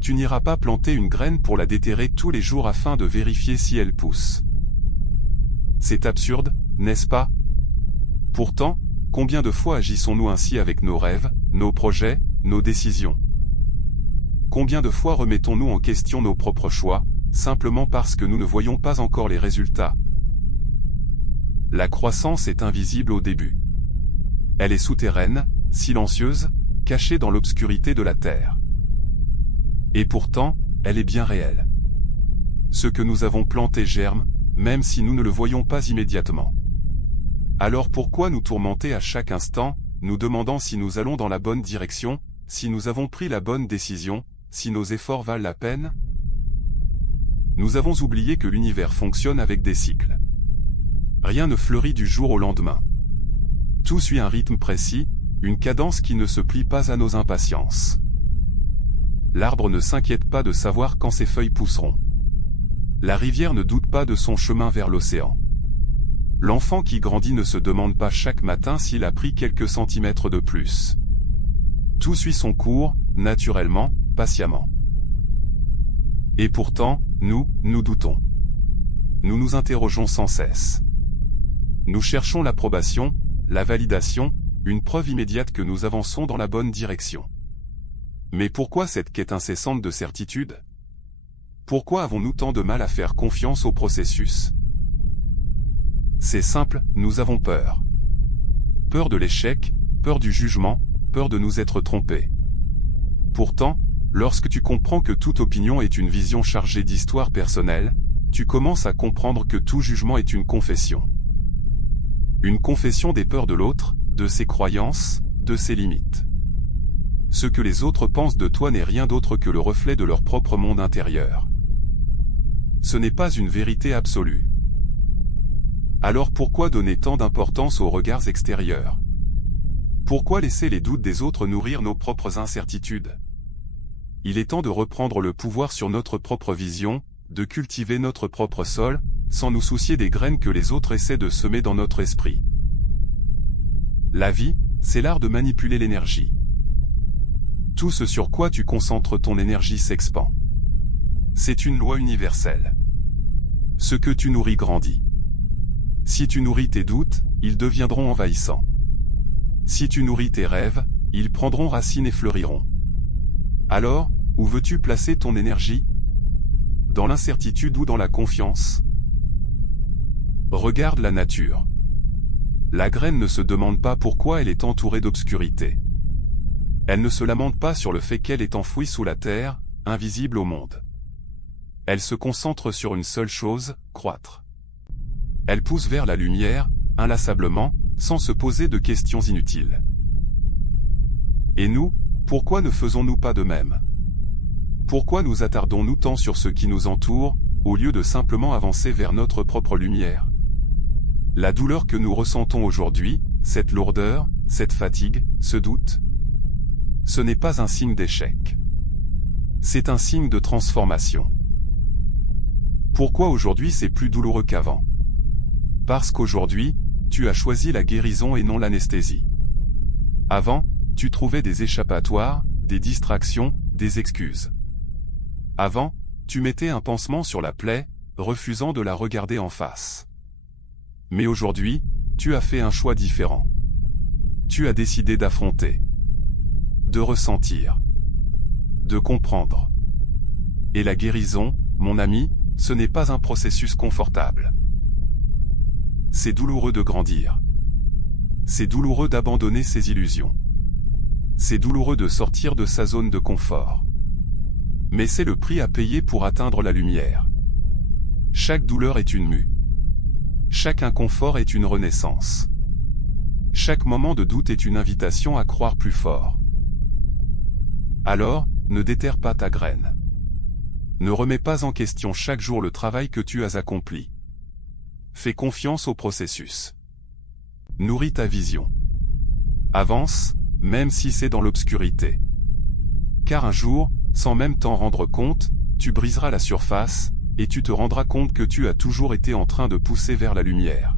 tu n'iras pas planter une graine pour la déterrer tous les jours afin de vérifier si elle pousse. C'est absurde, n'est-ce pas? Pourtant, combien de fois agissons-nous ainsi avec nos rêves, nos projets, nos décisions? Combien de fois remettons-nous en question nos propres choix, simplement parce que nous ne voyons pas encore les résultats? La croissance est invisible au début. Elle est souterraine, silencieuse, cachée dans l'obscurité de la terre. Et pourtant, elle est bien réelle. Ce que nous avons planté germe, même si nous ne le voyons pas immédiatement. Alors pourquoi nous tourmenter à chaque instant, nous demandant si nous allons dans la bonne direction, si nous avons pris la bonne décision, si nos efforts valent la peine? Nous avons oublié que l'univers fonctionne avec des cycles. Rien ne fleurit du jour au lendemain. Tout suit un rythme précis, une cadence qui ne se plie pas à nos impatiences. L'arbre ne s'inquiète pas de savoir quand ses feuilles pousseront. La rivière ne doute pas de son chemin vers l'océan. L'enfant qui grandit ne se demande pas chaque matin s'il a pris quelques centimètres de plus. Tout suit son cours, naturellement, patiemment. Et pourtant, nous doutons. Nous nous interrogeons sans cesse. Nous cherchons l'approbation, la validation, une preuve immédiate que nous avançons dans la bonne direction. Mais pourquoi cette quête incessante de certitude? Pourquoi avons-nous tant de mal à faire confiance au processus? C'est simple, nous avons peur. Peur de l'échec, peur du jugement, peur de nous être trompés. Pourtant, lorsque tu comprends que toute opinion est une vision chargée d'histoire personnelle, tu commences à comprendre que tout jugement est une confession. Une confession des peurs de l'autre, de ses croyances, de ses limites. Ce que les autres pensent de toi n'est rien d'autre que le reflet de leur propre monde intérieur. Ce n'est pas une vérité absolue. Alors pourquoi donner tant d'importance aux regards extérieurs? Pourquoi laisser les doutes des autres nourrir nos propres incertitudes? Il est temps de reprendre le pouvoir sur notre propre vision, de cultiver notre propre sol, sans nous soucier des graines que les autres essaient de semer dans notre esprit. La vie, c'est l'art de manipuler l'énergie. Tout ce sur quoi tu concentres ton énergie s'expand. C'est une loi universelle. Ce que tu nourris grandit. Si tu nourris tes doutes, ils deviendront envahissants. Si tu nourris tes rêves, ils prendront racine et fleuriront. Alors, où veux-tu placer ton énergie? Dans l'incertitude ou dans la confiance? Regarde la nature. La graine ne se demande pas pourquoi elle est entourée d'obscurité. Elle ne se lamente pas sur le fait qu'elle est enfouie sous la terre, invisible au monde. Elle se concentre sur une seule chose, croître. Elle pousse vers la lumière, inlassablement, sans se poser de questions inutiles. Et nous, pourquoi ne faisons-nous pas de même? Pourquoi nous attardons-nous tant sur ce qui nous entoure, au lieu de simplement avancer vers notre propre lumière? La douleur que nous ressentons aujourd'hui, cette lourdeur, cette fatigue, ce doute, ce n'est pas un signe d'échec. C'est un signe de transformation. Pourquoi aujourd'hui c'est plus douloureux qu'avant? Parce qu'aujourd'hui, tu as choisi la guérison et non l'anesthésie. Avant, tu trouvais des échappatoires, des distractions, des excuses. Avant, tu mettais un pansement sur la plaie, refusant de la regarder en face. Mais aujourd'hui, tu as fait un choix différent. Tu as décidé d'affronter, de ressentir, de comprendre. Et la guérison, mon ami, ce n'est pas un processus confortable. C'est douloureux de grandir. C'est douloureux d'abandonner ses illusions. C'est douloureux de sortir de sa zone de confort. Mais c'est le prix à payer pour atteindre la lumière. Chaque douleur est une mue. Chaque inconfort est une renaissance. Chaque moment de doute est une invitation à croire plus fort. Alors, ne déterre pas ta graine. Ne remets pas en question chaque jour le travail que tu as accompli. Fais confiance au processus. Nourris ta vision. Avance, même si c'est dans l'obscurité. Car un jour, sans même t'en rendre compte, tu briseras la surface, et tu te rendras compte que tu as toujours été en train de pousser vers la lumière.